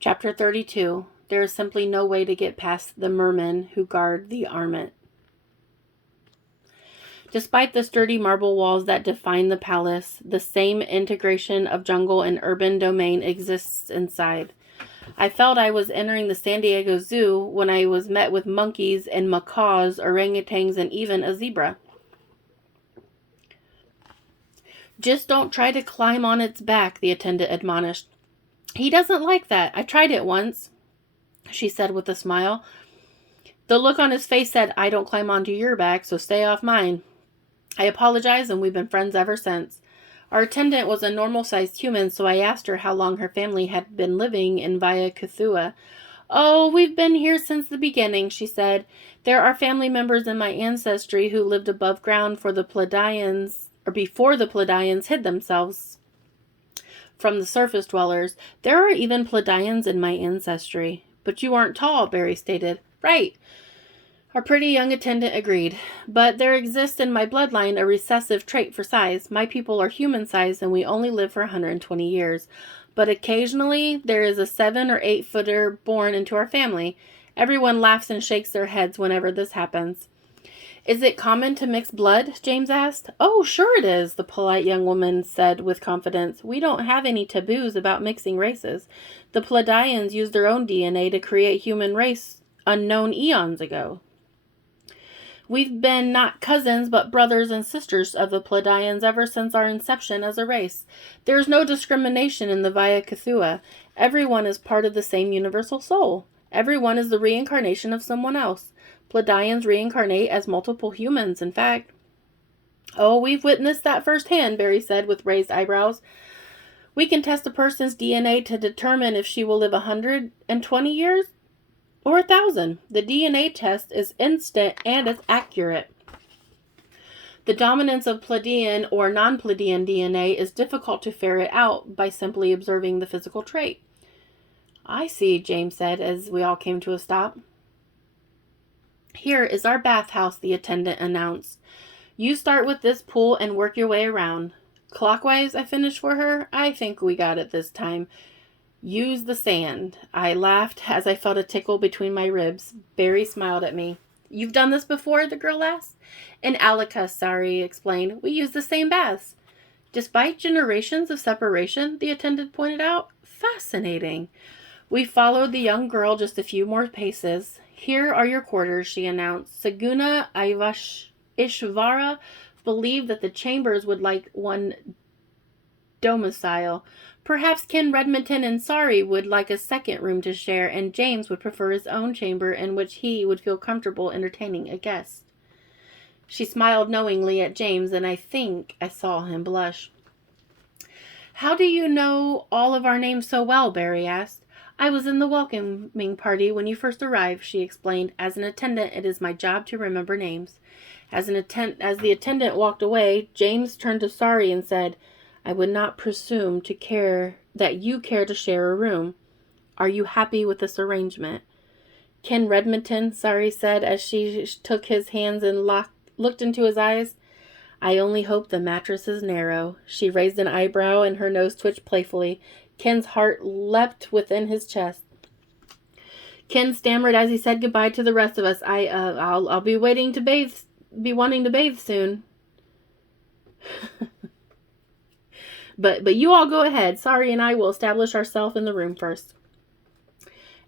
Chapter 32. There is simply no way to get past the mermen who guard the Amrit. Despite the sturdy marble walls that define the palace, the same integration of jungle and urban domain exists inside. I felt I was entering the San Diego Zoo when I was met with monkeys and macaws, orangutans, and even a zebra. Just don't try to climb on its back, the attendant admonished. He doesn't like that. I tried it once, she said with a smile. The look on his face said, I don't climb onto your back, so stay off mine. I apologized, and we've been friends ever since. Our attendant was a normal-sized human, so I asked her how long her family had been living in Via Cuthua. Oh, we've been here since the beginning, she said. There are family members in my ancestry who lived above ground before the Pleiadians hid themselves from the surface dwellers. There are even Pleiadians in my ancestry. But you aren't tall, Barry stated. Right. Our pretty young attendant agreed. But there exists in my bloodline a recessive trait for size. My people are human-sized and we only live for 120 years. But occasionally there is a 7 or 8 footer born into our family. Everyone laughs and shakes their heads whenever this happens. Is it common to mix blood? James asked. Oh, sure it is, the polite young woman said with confidence. We don't have any taboos about mixing races. The Pleiadians used their own DNA to create human race unknown eons ago. We've been not cousins, but brothers and sisters of the Pleiadians ever since our inception as a race. There is no discrimination in the Via Cuthua. Everyone is part of the same universal soul. Everyone is the reincarnation of someone else. Pleiadians reincarnate as multiple humans, in fact. Oh, we've witnessed that firsthand, Barry said with raised eyebrows. We can test a person's DNA to determine if she will live 120 years or 1,000. The DNA test is instant and it's accurate. The dominance of Pleiadian or non-Pleiadian DNA is difficult to ferret out by simply observing the physical trait. I see, James said as we all came to a stop. Here is our bathhouse, the attendant announced. You start with this pool and work your way around. Clockwise, I finished for her. I think we got it this time. Use the sand. I laughed as I felt a tickle between my ribs. Barry smiled at me. You've done this before? The girl asked. In Alaka, Sari explained. We use the same baths. Despite generations of separation, the attendant pointed out. Fascinating. We followed the young girl just a few more paces. Here are your quarters, she announced. Saguna Ishvara believed that the chambers would like one domicile. Perhaps Ken Redmonton and Sari would like a second room to share, and James would prefer his own chamber in which he would feel comfortable entertaining a guest. She smiled knowingly at James, and I think I saw him blush. How do you know all of our names so well? Barry asked. I was in the welcoming party when you first arrived, she explained. As an attendant, it is my job to remember names. As the attendant walked away, James turned to Sari and said, I would not presume that you care to share a room. Are you happy with this arrangement? Ken Redmonton, Sari said as she took his hands and looked into his eyes. I only hope the mattress is narrow. She raised an eyebrow and her nose twitched playfully. Ken's heart leapt within his chest. Ken stammered as he said goodbye to the rest of us. I'll be wanting to bathe soon. But you all go ahead. Sari and I will establish ourselves in the room first.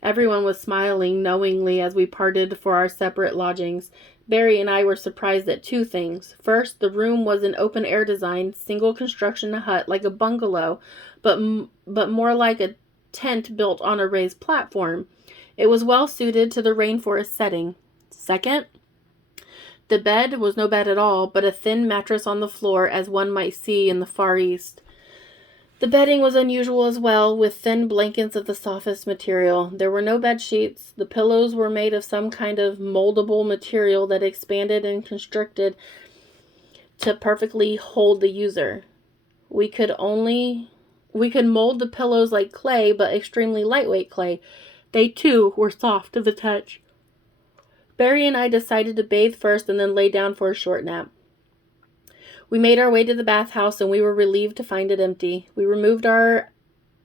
Everyone was smiling knowingly as we parted for our separate lodgings. Barry and I were surprised at two things. First, the room was an open-air design, single construction hut like a bungalow, but more like a tent built on a raised platform. It was well suited to the rainforest setting. Second, the bed was no bed at all, but a thin mattress on the floor as one might see in the Far East. The bedding was unusual as well, with thin blankets of the softest material. There were no bed sheets. The pillows were made of some kind of moldable material that expanded and constricted to perfectly hold the user. We could mold the pillows like clay, but extremely lightweight clay. They, too, were soft to the touch. Barry and I decided to bathe first and then lay down for a short nap. We made our way to the bathhouse and we were relieved to find it empty. We removed our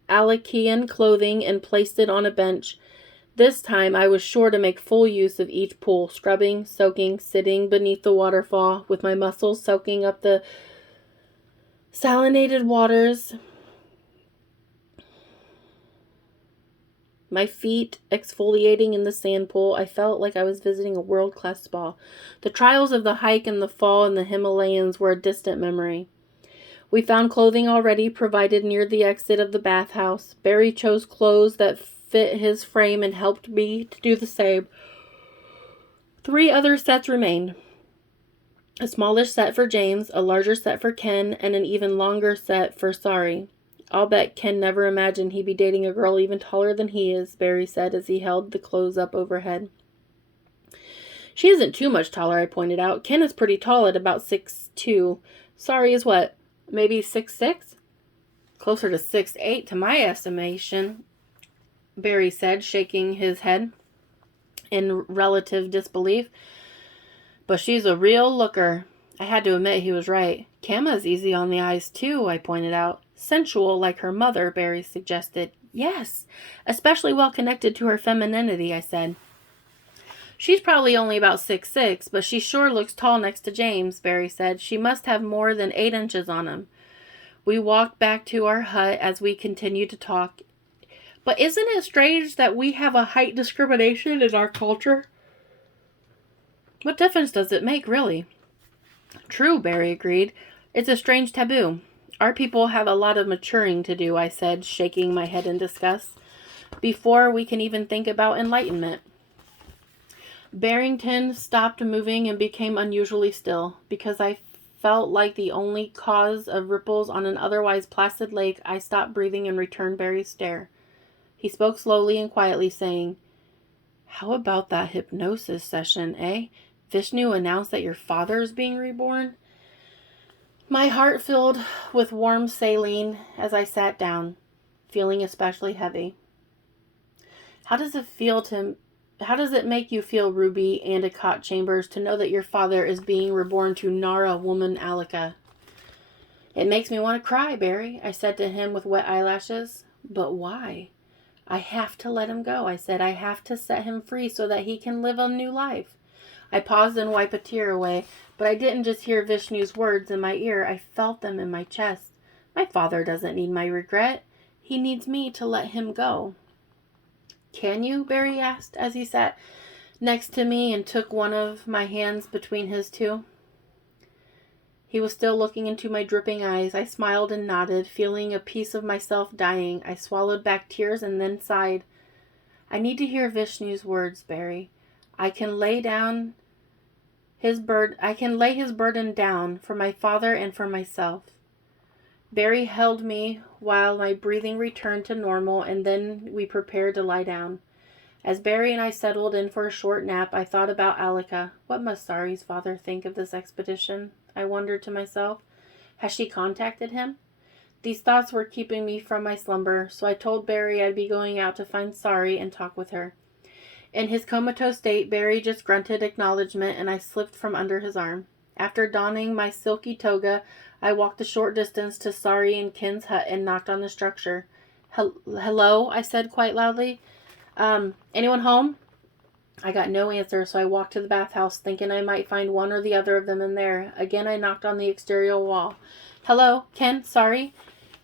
Alakian clothing and placed it on a bench. This time I was sure to make full use of each pool, scrubbing, soaking, sitting beneath the waterfall, with my muscles soaking up the salinated waters, my feet exfoliating in the sand pool. I felt like I was visiting a world-class spa. The trials of the hike and the fall in the Himalayas were a distant memory. We found clothing already provided near the exit of the bathhouse. Barry chose clothes that fit his frame and helped me to do the same. 3 other sets remained. A smallish set for James, a larger set for Ken, and an even longer set for Sari. I'll bet Ken never imagined he'd be dating a girl even taller than he is, Barry said as he held the clothes up overhead. She isn't too much taller, I pointed out. Ken is pretty tall at about 6'2". Sari is what? Maybe 6'6"? Closer to 6'8" to my estimation, Barry said, shaking his head in relative disbelief. But she's a real looker. I had to admit he was right. Kama's easy on the eyes, too, I pointed out. Sensual like her mother, Barry suggested. Yes, especially well connected to her femininity, I said. She's probably only about 6'6", but she sure looks tall next to James, Barry said. She must have more than 8 inches on him. We walked back to our hut as we continued to talk. But isn't it strange that we have a height discrimination in our culture? What difference does it make, really? True, Barry agreed. It's a strange taboo. Our people have a lot of maturing to do, I said, shaking my head in disgust, before we can even think about enlightenment. Barrington stopped moving and became unusually still. Because I felt like the only cause of ripples on an otherwise placid lake, I stopped breathing and returned Barry's stare. He spoke slowly and quietly, saying, "How about that hypnosis session, eh? Vishnu announced that your father is being reborn?" My heart filled with warm saline as I sat down, feeling especially heavy. How does it make you feel, Ruby Endicott Chambers, to know that your father is being reborn to Nara woman Alika? It makes me want to cry, Barry, I said to him with wet eyelashes. But why? I have to let him go, I said. I have to set him free so that he can live a new life. I paused and wiped a tear away, but I didn't just hear Vishnu's words in my ear. I felt them in my chest. My father doesn't need my regret. He needs me to let him go. Can you? Barry asked as he sat next to me and took one of my hands between his two. He was still looking into my dripping eyes. I smiled and nodded, feeling a piece of myself dying. I swallowed back tears and then sighed. I need to hear Vishnu's words, Barry. I can lay his burden down for my father and for myself. Barry held me while my breathing returned to normal, and then we prepared to lie down. As Barry and I settled in for a short nap, I thought about Alika. What must Sari's father think of this expedition? I wondered to myself. Has she contacted him? These thoughts were keeping me from my slumber, so I told Barry I'd be going out to find Sari and talk with her. In his comatose state, Barry just grunted acknowledgement, and I slipped from under his arm. After donning my silky toga, I walked a short distance to Sari and Ken's hut and knocked on the structure. Hello, I said quite loudly. Anyone home? I got no answer, so I walked to the bathhouse, thinking I might find one or the other of them in there. Again, I knocked on the exterior wall. Hello, Ken, Sari?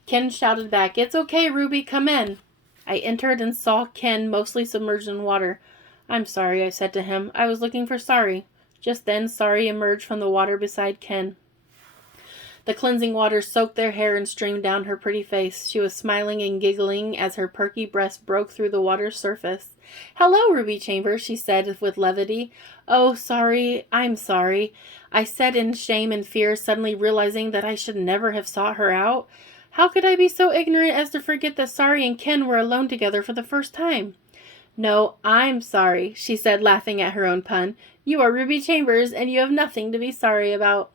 Ken shouted back, "It's okay, Ruby, come in." I entered and saw Ken mostly submerged in water. "I'm sorry," I said to him. "I was looking for Sari." Just then, Sari emerged from the water beside Ken. The cleansing water soaked their hair and streamed down her pretty face. She was smiling and giggling as her perky breast broke through the water's surface. "Hello, Ruby Chambers," she said with levity. "Oh, sorry, I'm sorry," I said in shame and fear, suddenly realizing that I should never have sought her out. How could I be so ignorant as to forget that Sari and Ken were alone together for the first time? "No, I'm sorry," she said, laughing at her own pun. "You are Ruby Chambers, and you have nothing to be sorry about."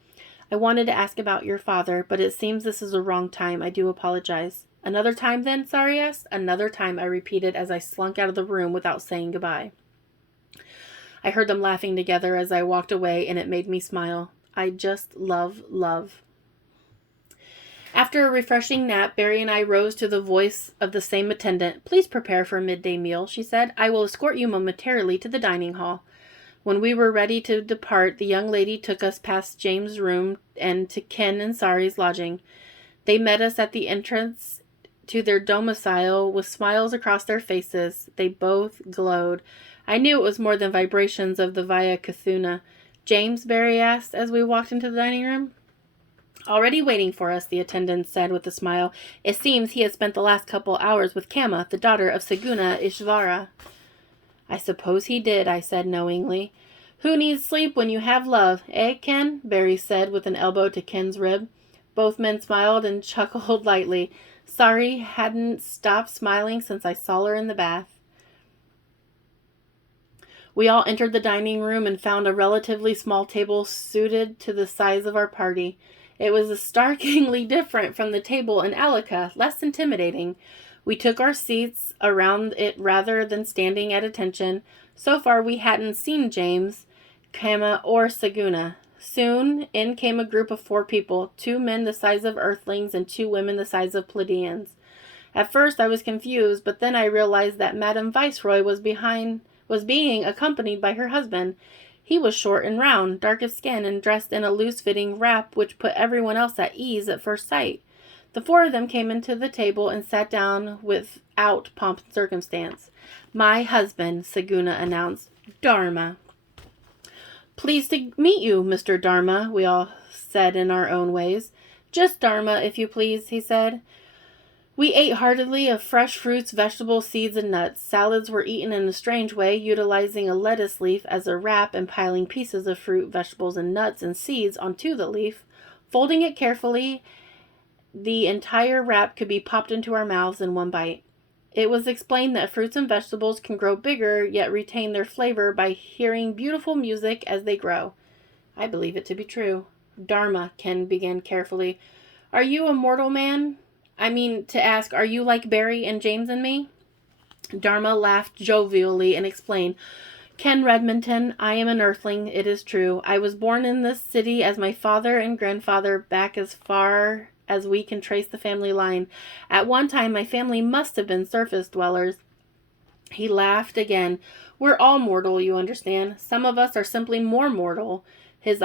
"I wanted to ask about your father, but it seems this is a wrong time. I do apologize." "Another time, then?" Sari asked. "Another time," I repeated as I slunk out of the room without saying goodbye. I heard them laughing together as I walked away, and it made me smile. I just love love. After a refreshing nap, Barry and I rose to the voice of the same attendant. "Please prepare for a midday meal," she said. "I will escort you momentarily to the dining hall." When we were ready to depart, the young lady took us past James' room and to Ken and Sari's lodging. They met us at the entrance to their domicile with smiles across their faces. They both glowed. I knew it was more than vibrations of the Via Cthulhu. "James?" Barry asked as we walked into the dining room. "Already waiting for us," the attendant said with a smile. "It seems he has spent the last couple hours with Kama, the daughter of Saguna Ishvara." "I suppose he did," I said knowingly. "Who needs sleep when you have love, eh, Ken?" Barry said with an elbow to Ken's rib. Both men smiled and chuckled lightly. Sari hadn't stopped smiling since I saw her in the bath. We all entered the dining room and found a relatively small table suited to the size of our party. It was starkly different from the table in Alika, less intimidating. We took our seats around it rather than standing at attention. So far we hadn't seen James, Kama, or Saguna. Soon in came a group of 4 people, 2 men the size of earthlings and 2 women the size of Pleiadians. At first I was confused, but then I realized that Madame Viceroy was being accompanied by her husband. He was short and round, dark of skin, and dressed in a loose-fitting wrap which put everyone else at ease at first sight. The 4 of them came into the table and sat down without pomp and circumstance. "My husband," Saguna announced, "Dharma." "Pleased to meet you, Mr. Dharma," we all said in our own ways. "Just Dharma, if you please," he said. We ate heartily of fresh fruits, vegetables, seeds, and nuts. Salads were eaten in a strange way, utilizing a lettuce leaf as a wrap and piling pieces of fruit, vegetables, and nuts and seeds onto the leaf. Folding it carefully, the entire wrap could be popped into our mouths in one bite. It was explained that fruits and vegetables can grow bigger, yet retain their flavor by hearing beautiful music as they grow. I believe it to be true. "Dharma," Ken began carefully. "Are you a mortal man? I mean to ask, are you like Barry and James and me?" Dharma laughed jovially and explained. "Ken Redmonton, I am an earthling, it is true. I was born in this city as my father and grandfather back as far as we can trace the family line. At one time, my family must have been surface dwellers." He laughed again. "We're all mortal, you understand. Some of us are simply more mortal." His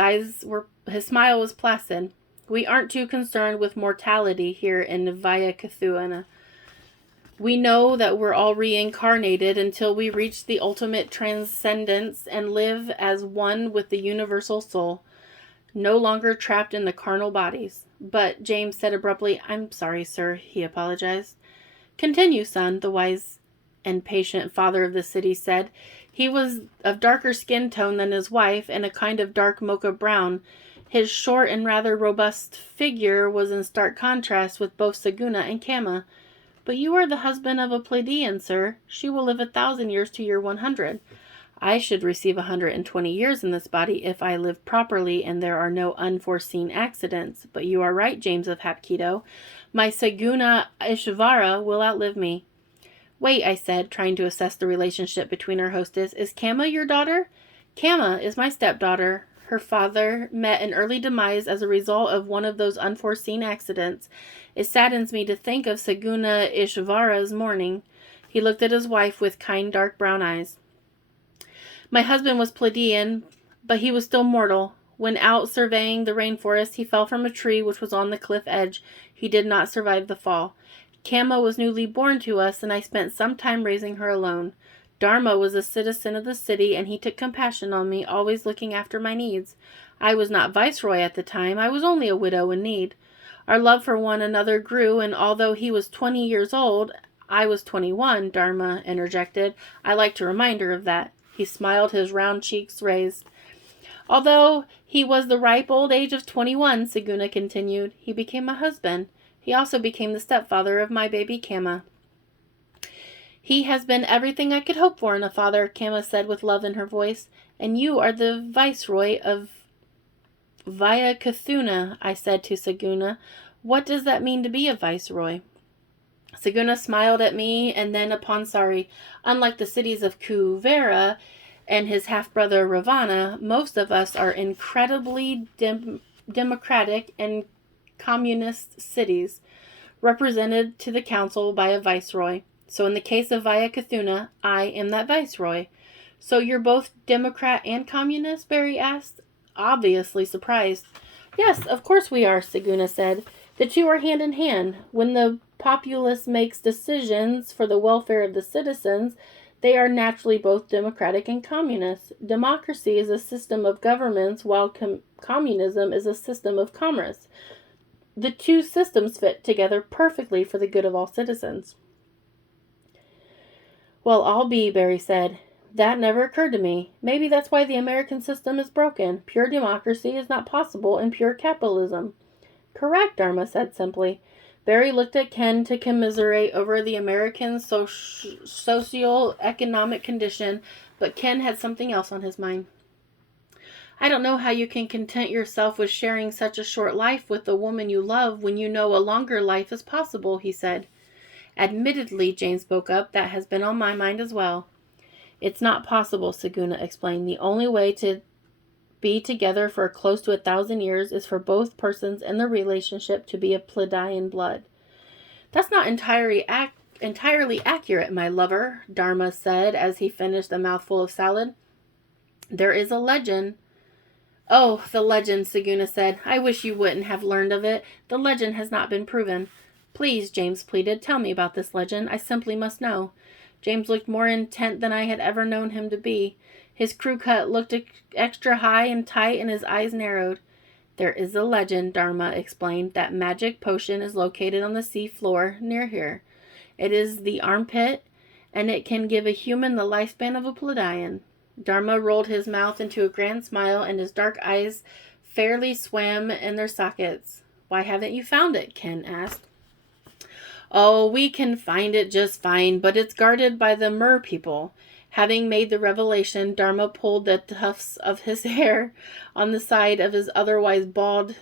smile was placid. "We aren't too concerned with mortality here in Via Cthulhu. We know that we're all reincarnated until we reach the ultimate transcendence and live as one with the universal soul, no longer trapped in the carnal bodies." "But," James said abruptly. "I'm sorry, sir," he apologized. "Continue, son," the wise and patient father of the city said. He was of darker skin tone than his wife, and a kind of dark mocha brown. His short and rather robust figure was in stark contrast with both Saguna and Kama. "But you are the husband of a Pleiadian, sir. She will live 1,000 years to your 100. I should receive 120 years in this body if I live properly and there are no unforeseen accidents. But you are right, James of Hapkido. My Saguna Ishvara will outlive me." "Wait," I said, trying to assess the relationship between our hostess. "Is Kama your daughter?" "Kama is my stepdaughter. Her father met an early demise as a result of one of those unforeseen accidents. It saddens me to think of Saguna Ishvara's mourning." He looked at his wife with kind dark brown eyes. "My husband was Pleiadian, but he was still mortal. When out surveying the rainforest, he fell from a tree which was on the cliff edge. He did not survive the fall. Kama was newly born to us, and I spent some time raising her alone. Dharma was a citizen of the city, and he took compassion on me, always looking after my needs. I was not viceroy at the time. I was only a widow in need. Our love for one another grew, and although he was 20 years old, I was 21, Dharma interjected. I like to remind her of that. He smiled, his round cheeks raised. "Although he was the ripe old age of 21, Saguna continued, he became my husband. He also became the stepfather of my baby Kama." "He has been everything I could hope for in a father," Kama said with love in her voice. "And you are the viceroy of Via Cthulhu," I said to Saguna. "What does that mean to be a viceroy?" Saguna smiled at me and then upon Sari. "Unlike the cities of Kuvera and his half-brother Ravana, most of us are incredibly democratic and communist cities, represented to the council by a viceroy. So in the case of Via Cthuna, I am that viceroy. So you're both Democrat and communist? Barry asked, obviously surprised. Yes, of course we are, Saguna said. The two are hand in hand. When the populace makes decisions for the welfare of the citizens, they are naturally both democratic and communist. Democracy is a system of governments, while communism is a system of commerce. The two systems fit together perfectly for the good of all citizens. Well, I'll be, Barry said. That never occurred to me. Maybe that's why the American system is broken. Pure democracy is not possible in pure capitalism. Correct, Dharma said simply. Barry looked at Ken to commiserate over the American socio-economic condition, but Ken had something else on his mind. I don't know how you can content yourself with sharing such a short life with the woman you love when you know a longer life is possible, he said. Admittedly, Jane spoke up, that has been on my mind as well. It's not possible, Saguna explained. The only way to be together for close to 1,000 years is for both persons in the relationship to be of Pleiadian blood. That's not entirely accurate, my lover, Dharma said as he finished a mouthful of salad. There is a legend. Oh, the legend, Saguna said. I wish you wouldn't have learned of it. The legend has not been proven. Please, James pleaded, tell me about this legend. I simply must know. James looked more intent than I had ever known him to be. His crew cut looked extra high and tight, and his eyes narrowed. There is a legend, Dharma explained. That magic potion is located on the sea floor near here. It is the armpit, and it can give a human the lifespan of a Pleiadian. Dharma rolled his mouth into a grand smile, and his dark eyes fairly swam in their sockets. Why haven't you found it? Ken asked. Oh, we can find it just fine, but it's guarded by the mer people. Having made the revelation, Dharma pulled the tufts of his hair on the side of his otherwise bald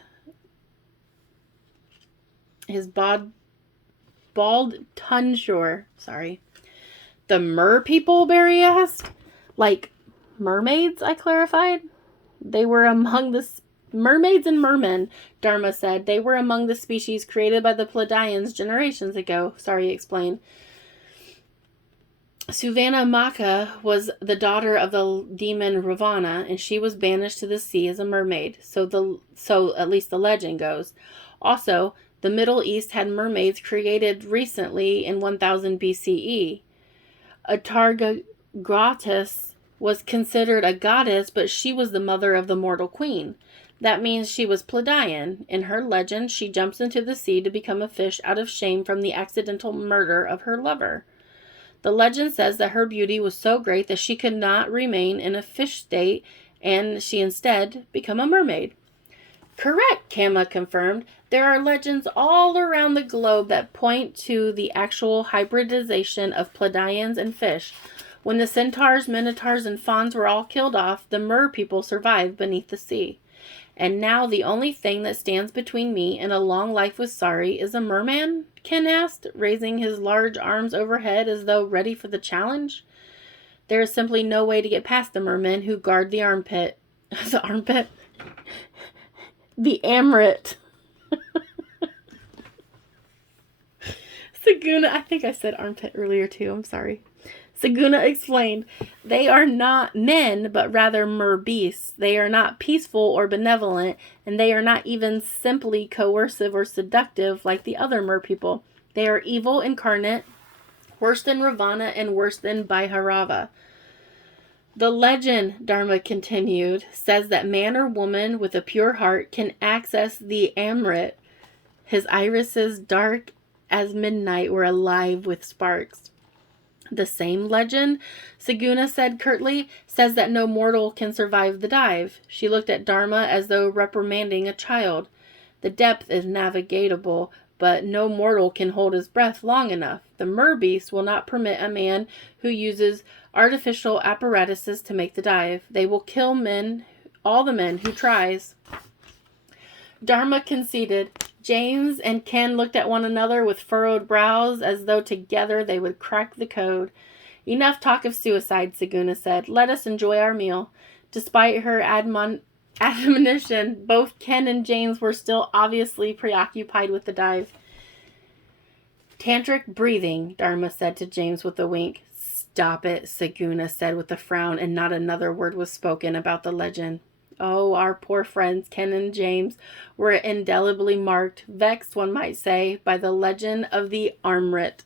tonsure. Sorry. The mer people, Barry asked. Like mermaids, I clarified. They were among the mermaids and mermen, Dharma said. They were among the species created by the Pleiadians generations ago. Sorry, explained. Suvanna Maka was the daughter of the demon Ravana, and she was banished to the sea as a mermaid. So at least the legend goes. Also, the Middle East had mermaids created recently in 1000 BCE. Atargatis was considered a goddess, but she was the mother of the mortal queen. That means she was Pleiadian. In her legend, she jumps into the sea to become a fish out of shame from the accidental murder of her lover. The legend says that her beauty was so great that she could not remain in a fish state, and she instead became a mermaid. Correct, Kama confirmed. There are legends all around the globe that point to the actual hybridization of Pleiadians and fish. When the centaurs, minotaurs, and fauns were all killed off, the mer people survived beneath the sea. And now the only thing that stands between me and a long life with Sari is a merman? Ken asked, raising his large arms overhead as though ready for the challenge. There is simply no way to get past the mermen who guard the armpit. The armpit? The Amrit. Saguna, I think I said armpit earlier too, I'm sorry. Saguna explained, they are not men, but rather mer beasts. They are not peaceful or benevolent, and they are not even simply coercive or seductive like the other mer people. They are evil incarnate, worse than Ravana and worse than Bhairava. The legend, Dharma continued, says that man or woman with a pure heart can access the Amrit. His irises, dark as midnight, were alive with sparks. The same legend, Saguna said curtly, says that no mortal can survive the dive. She looked at Dharma as though reprimanding a child. The depth is navigatable, but no mortal can hold his breath long enough. The mer beast will not permit a man who uses artificial apparatuses to make the dive. They will kill all the men who tries. Dharma conceded. James and Ken looked at one another with furrowed brows as though together they would crack the code. Enough talk of suicide, Saguna said. Let us enjoy our meal. Despite her admonition, both Ken and James were still obviously preoccupied with the dive. Tantric breathing, Dharma said to James with a wink. Stop it, Saguna said with a frown, and not another word was spoken about the legend. Oh, our poor friends, Ken and James, were indelibly marked, vexed, one might say, by the legend of the Amrit.